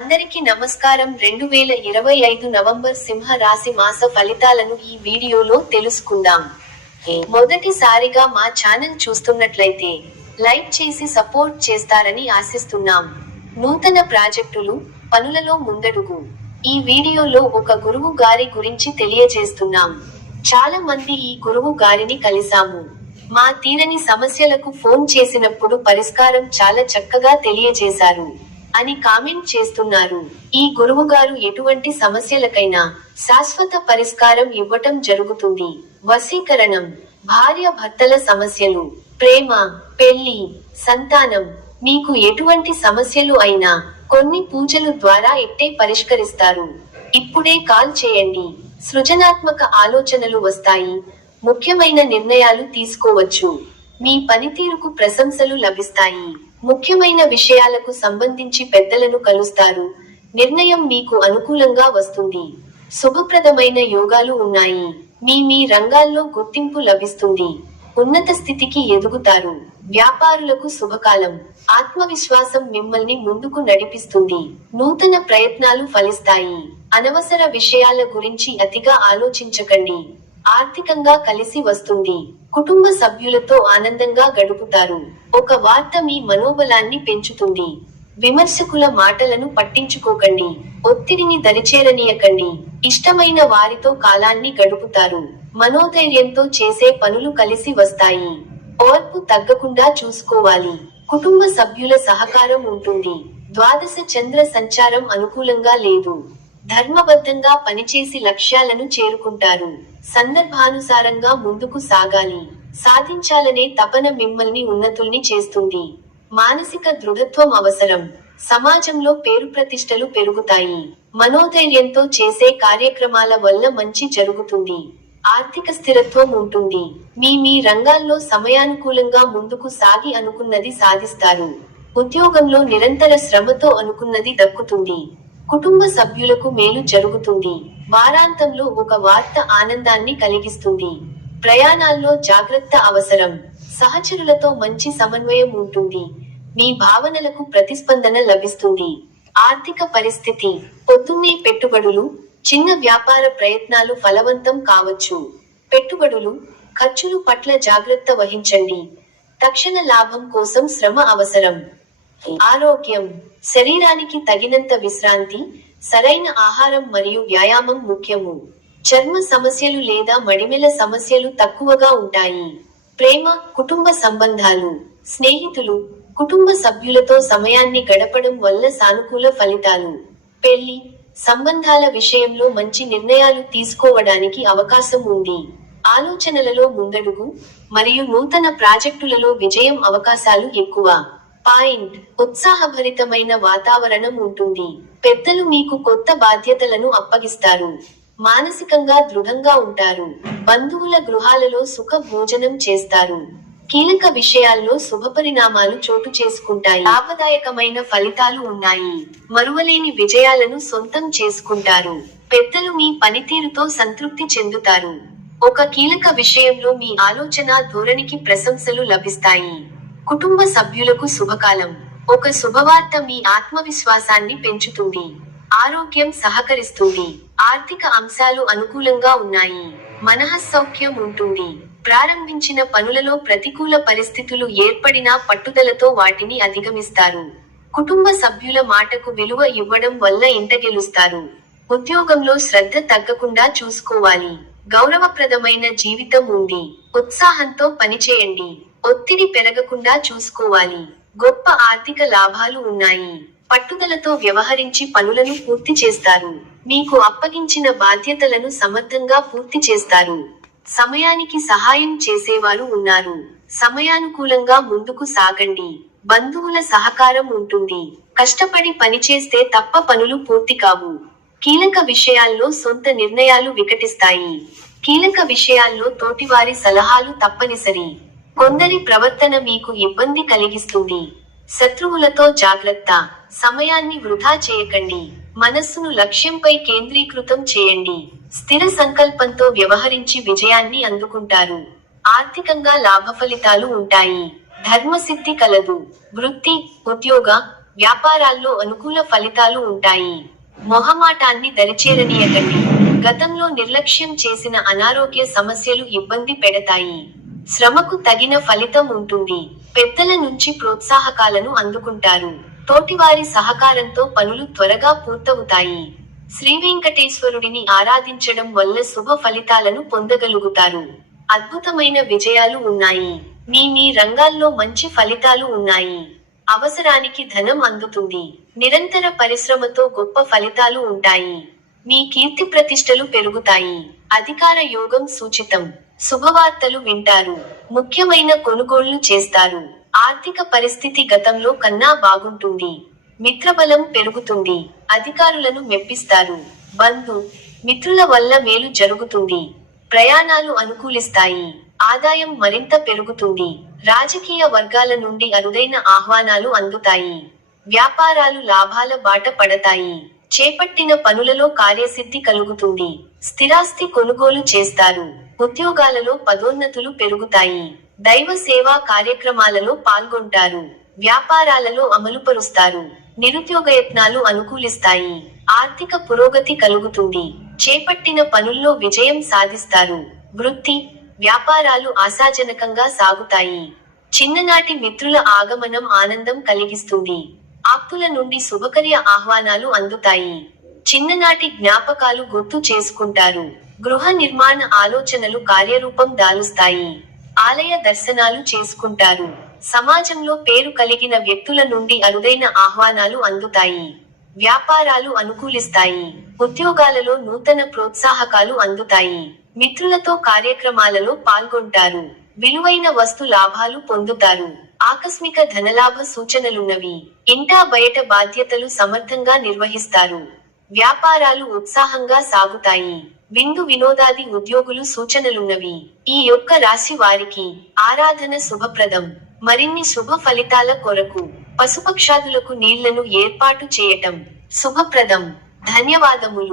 అందరికీ నమస్కారం. 2025 నవంబర్ సింహ రాశి మాస ఫలితాలను ఈ వీడియోలో తెలుసుకుందాం. మొదటిసారిగా మా ఛానల్ చూస్తున్నట్లయితే లైక్ చేసి సపోర్ట్ చేస్తారని ఆశిస్తున్నాం. నూతన ప్రాజెక్టులు, పనులలో ముందడుగు. ఈ వీడియోలో ఒక గురువు గారి గురించి తెలియజేస్తున్నాం. చాలా మంది ఈ గురువు గారిని కలిసాము. మా తీరని సమస్యలకు ఫోన్ చేసినప్పుడు పరిష్కారం చాలా చక్కగా తెలియజేశారు అని కామెంట్ చేస్తున్నారు. ఈ గురువుగారు ఎటువంటి సమస్యలకైనా శాశ్వత పరిష్కారం ఇవ్వటం జరుగుతుంది. వశీకరణం, భార్య భర్తల సమస్యలు, ప్రేమ, పెళ్లి, సంతానం, మీకు ఎటువంటి సమస్యలు అయినా కొన్ని పూజలు ద్వారా ఎట్టే పరిష్కరిస్తారు. ఇప్పుడే కాల్ చేయండి. సృజనాత్మక ఆలోచనలు వస్తాయి. ముఖ్యమైన నిర్ణయాలు తీసుకోవచ్చు. మీ పనితీరుకు ప్రశంసలు లభిస్తాయి. ముఖ్యమైన విషయాలకు సంబంధించి పెద్దలను కలుస్తారు. నిర్ణయం మీకు అనుకూలంగా వస్తుంది. శుభప్రదమైన యోగాలు ఉన్నాయి. మీ రంగాల్లో గుర్తింపు లభిస్తుంది. ఉన్నత స్థితికి ఎదుగుతారు. వ్యాపారులకు శుభకాలం. ఆత్మవిశ్వాసం మిమ్మల్ని ముందుకు నడిపిస్తుంది. నూతన ప్రయత్నాలు ఫలిస్తాయి. అనవసర విషయాల గురించి అతిగా ఆలోచించకండి. ఆర్థికంగా కలిసి వస్తుంది. కుటుంబ సభ్యులతో ఆనందంగా గడుపుతారు. ఒక వార్త మీ మనోబలాన్ని పెంచుతుంది. విమర్శకుల మాటలను పట్టించుకోకండి. ఒత్తిడిని దరిచేరనీయకండి. ఇష్టమైన వారితో కాలాన్ని గడుపుతారు. మనోధైర్యంతో చేసే పనులు కలిసి వస్తాయి. ఓర్పు తగ్గకుండా చూసుకోవాలి. కుటుంబ సభ్యుల సహకారం ఉంటుంది. ద్వాదశ చంద్ర సంచారం అనుకూలంగా లేదు. ధర్మబద్ధంగా పనిచేసి లక్ష్యాలను చేరుకుంటారు. సందర్భానుసారంగా ముందుకు సాగాలి. సాధించాలనే తపన మిమ్మల్ని ఉన్నతుల్ని చేస్తుంది. మానసిక దృఢత్వం అవసరం. సమాజంలో పేరు ప్రతిష్టలు పెరుగుతాయి. మనోధైర్యంతో చేసే కార్యక్రమాల వల్ల మంచి జరుగుతుంది. ఆర్థిక స్థిరత్వం ఉంటుంది. మీ రంగాల్లో సమయానుకూలంగా ముందుకు సాగి అనుకున్నది సాధిస్తారు. ఉద్యోగంలో నిరంతర శ్రమతో అనుకున్నది దక్కుతుంది. కుటుంబ సభ్యులకు మేలు జరుగుతుంది. వారాంతంలో ఒక వార్త ఆనందాన్ని కలిగిస్తుంది. ప్రయాణాల్లో జాగ్రత్త అవసరం. సహచరులతో మంచి సమన్వయం ఉంటుంది. మీ భావనలకు ప్రతిస్పందన లభిస్తుంది. ఆర్థిక పరిస్థితి. పొద్దున్నే పెట్టుబడులు, చిన్న వ్యాపార ప్రయత్నాలు ఫలవంతం కావచ్చు. పెట్టుబడులు, ఖర్చులు పట్ల జాగ్రత్త వహించండి. తక్షణ లాభం కోసం శ్రమ అవసరం. ఆరోగ్యం. శరీరానికి తగినంత విశ్రాంతి, సరైన ఆహారం మరియు వ్యాయామం ముఖ్యము. చర్మ సమస్యలు లేదా మడిమెల సమస్యలు తక్కువగా ఉంటాయి. ప్రేమ, కుటుంబ సంబంధాలు. స్నేహితులు, కుటుంబ సభ్యులతో సమయాన్ని గడపడం వల్ల సానుకూల ఫలితాలు. పెళ్లి సంబంధాల విషయంలో మంచి నిర్ణయాలు తీసుకోవడానికి అవకాశం ఉంది. ఆలోచనలలో ముందడుగు మరియు నూతన ప్రాజెక్టులలో విజయం అవకాశాలు ఎక్కువ. పాయింట్. ఉత్సాహభరితమైన వాతావరణం ఉంటుంది. పెద్దలు మీకు కొత్త బాధ్యతలను అప్పగిస్తారు. మానసికంగా దృఢంగా ఉంటారు. బంధువుల గృహాలలో సుఖ భోజనం చేస్తారు. కీలక విషయాల్లో శుభపరిణామాలు చోటు చేసుకుంటాయి. లాభదాయకమైన ఫలితాలు ఉన్నాయి. మరువలేని విజయాలను సొంతం చేసుకుంటారు. పెద్దలు మీ పనితీరుతో సంతృప్తి చెందుతారు. ఒక కీలక విషయంలో మీ ఆలోచన ధోరణికి ప్రశంసలు లభిస్తాయి. కుటుంబ సభ్యులకు శుభకాలం. ఒక శుభవార్త మీ ఆత్మవిశ్వాసాన్ని పెంచుతుంది. ఆరోగ్యం సహకరిస్తుంది. ఆర్థిక అంశాలు అనుకూలంగా ఉన్నాయి. మనఃసౌఖ్యం ఉంటుంది. ప్రారంభించిన పనులలో ప్రతికూల పరిస్థితులు ఏర్పడినా పట్టుదలతో వాటిని అధిగమిస్తారు. కుటుంబ సభ్యుల మాటకు విలువ ఇవ్వడం వల్ల ఇంట గెలుస్తారు. ఉద్యోగంలో శ్రద్ధ తగ్గకుండా చూసుకోవాలి. గౌరవప్రదమైన జీవితం ఉంది. ఉత్సాహంతో పనిచేయండి. ఒత్తిడి పెరగకుండా చూసుకోవాలి. గొప్ప ఆర్థిక లాభాలు ఉన్నాయి. పట్టుదలతో వ్యవహరించి పనులను పూర్తి చేస్తారు. మీకు అప్పగించిన బాధ్యతలను సమర్థంగా పూర్తి చేస్తారు. సమయానికి సహాయం చేసేవారు ఉన్నారు. సమయానుకూలంగా ముందుకు సాగండి. బంధువుల సహకారం ఉంటుంది. కష్టపడి పనిచేస్తే తప్ప పనులు పూర్తి కావు. కీలక విషయాల్లో సొంత నిర్ణయాలు వికటిస్తాయి. కీలక విషయాల్లో తోటివారి సలహాలు తప్పనిసరి. కొందరి ప్రవర్తన మీకు ఇబ్బంది కలిగిస్తుంది. శత్రువులతో జాగ్రత్త. సమయాన్ని వృధా చేయకండి. మనస్సును లక్ష్యంపై కేంద్రీకృతం చేయండి. స్థిర సంకల్పంతో వ్యవహరించి విజయాన్ని అందుకుంటారు. ఆర్థికంగా లాభఫలితాలు ఉంటాయి. ధర్మసిద్ధి కలదు. వృత్తి, ఉద్యోగ, వ్యాపారాల్లో అనుకూల ఫలితాలు ఉంటాయి. మొహమాటాన్ని దరిచేరనీయకండి. గతంలో నిర్లక్ష్యం చేసిన అనారోగ్య సమస్యలు ఇబ్బంది పెడతాయి. శ్రమకు తగిన ఫలితం ఉంటుంది. పెద్దల నుంచి ప్రోత్సాహకాలను అందుకుంటారు. తోటివారి సహకారంతో పనులు త్వరగా పూర్తవుతాయి. శ్రీవేంకటేశ్వరుడిని ఆరాధించడం వల్ల శుభ ఫలితాలను పొందగలుగుతారు. అద్భుతమైన విజయాలు ఉన్నాయి. మీ రంగాల్లో మంచి ఫలితాలు ఉన్నాయి. అవసరానికి ధనం అందుతుంది. నిరంతర పరిశ్రమతో గొప్ప ఫలితాలు ఉంటాయి. మీ కీర్తి ప్రతిష్టలు పెరుగుతాయి. అధికార యోగం సూచితం. శుభవార్తలు వింటారు. ముఖ్యమైన కొనుగోళ్లు చేస్తారు. ఆర్థిక పరిస్థితి గతంలో కన్నా బాగుంటుంది. మిత్రబలం పెరుగుతుంది. అధికారులను మెప్పిస్తారు. బంధు మిత్రుల వల్ల మేలు జరుగుతుంది. ప్రయాణాలు అనుకూలిస్తాయి. ఆదాయం మరింత పెరుగుతుంది. రాజకీయ వర్గాల నుండి అరుదైన ఆహ్వానాలు అందుతాయి. వ్యాపారాలు లాభాల బాట పడతాయి. చేపట్టిన పనులలో కార్యసిద్ధి కలుగుతుంది. స్థిరాస్తి కొనుగోలు చేస్తారు. ఉద్యోగాలలో పదోన్నతులు పెరుగుతాయి. దైవ సేవా కార్యక్రమాలలో పాల్గొంటారు. వ్యాపారాలలో అమలుపరుస్తారు. నిరుద్యోగయత్నాలు అనుకూలిస్తాయి. ఆర్థిక పురోగతి కలుగుతుంది. చేపట్టిన పనుల్లో విజయం సాధిస్తారు. వృత్తి వ్యాపారాలు ఆశాజనకంగా సాగుతాయి. చిన్ననాటి మిత్రుల ఆగమనం ఆనందం కలిగిస్తుంది. ఆప్తుల నుండి శుభకర్య ఆహ్వానాలు అందుతాయి. చిన్ననాటి జ్ఞాపకాలు గుర్తు చేసుకుంటారు. గృహ నిర్మాణ ఆలోచనలు కార్యరూపం దాలుస్తాయి. ఆలయ దర్శనాలు చేసుకుంటారు. సమాజంలో పేరు కలిగిన వ్యక్తుల నుండి అరుదైన ఆహ్వానాలు అందుతాయి. వ్యాపారాలు అనుకూలిస్తాయి. ఉద్యోగాలలో నూతన ప్రోత్సాహకాలు అందుతాయి. మిత్రులతో కార్యక్రమాలలో పాల్గొంటారు. విలువైన వస్తు లాభాలు పొందుతారు. ఆకస్మిక ధనలాభ సూచనలున్నవి. ఇంటా బయట బాధ్యతలు సమర్థంగా నిర్వహిస్తారు. వ్యాపారాలు ఉత్సాహంగా సాగుతాయి. విందు వినోదాది ఉద్యోగులు సూచనలున్నవి. ఈ యొక్క రాశి వారికి ఆరాధన శుభప్రదం. మరిన్ని శుభ ఫలితాల కొరకు పశుపక్షాదులకు నీళ్లను ఏర్పాటు చేయటం శుభప్రదం. ధన్యవాదములు.